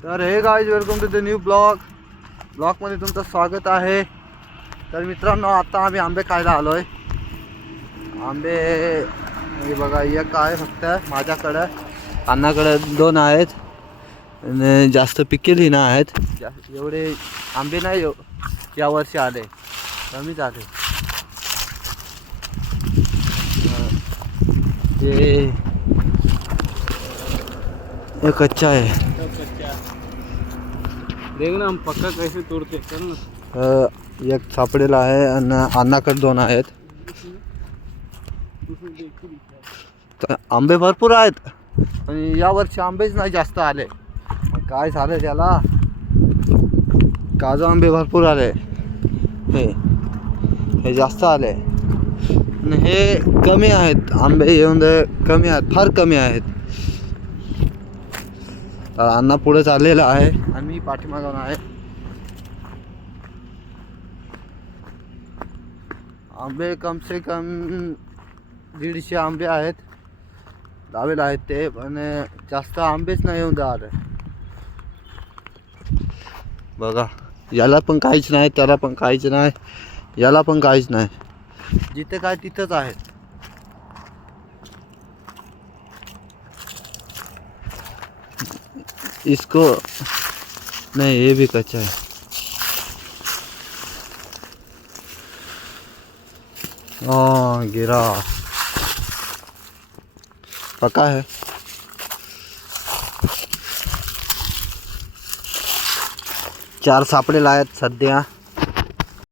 तर hey guys, welcome to the new ब्लॉगमध्ये तुमचं स्वागत आहे. तर मित्रांनो, आता आम्ही आंबे खायला आलो आहे. आंबे हे बघा, एक आहे फक्त माझ्याकडं, अण्णाकडं 2 आहेत आणि जास्त पिकेली ना आहेत. एवढे आंबे नाही यावर्षी आले, कमीच आले. ये कच्चा है. देख ना हम पक्का कैसे तोड़ते चल ना. एक सापडेला आहे आणि अण्णाकडे 2 आहेत. तर आंबे भरपूर आहेत आणि यावर्षी आंबेच नाही जास्त आले. काय झालं त्याला, काजू आंबे भरपूर आले, हे जास्त आले आणि हे कमी आहेत. आंबे येऊन कमी आहेत, फार कमी आहेत. तर अण्णा पुढे चाललेला आहे आणि मी पाठीमागून आहे. आंबे कम से कम 150 आंबे आहेत, लावेल आहेत ते, पण जास्त आंबेच नाही येऊन आले. बघा, याला पण काहीच नाही, त्याला पण काहीच नाही, याला पण काहीच नाही. जिथे काय तिथंच आहेत. इसको नहीं, ये भी कच्चा है. गिरा, पका है. चार सापडेला आहेत सध्या.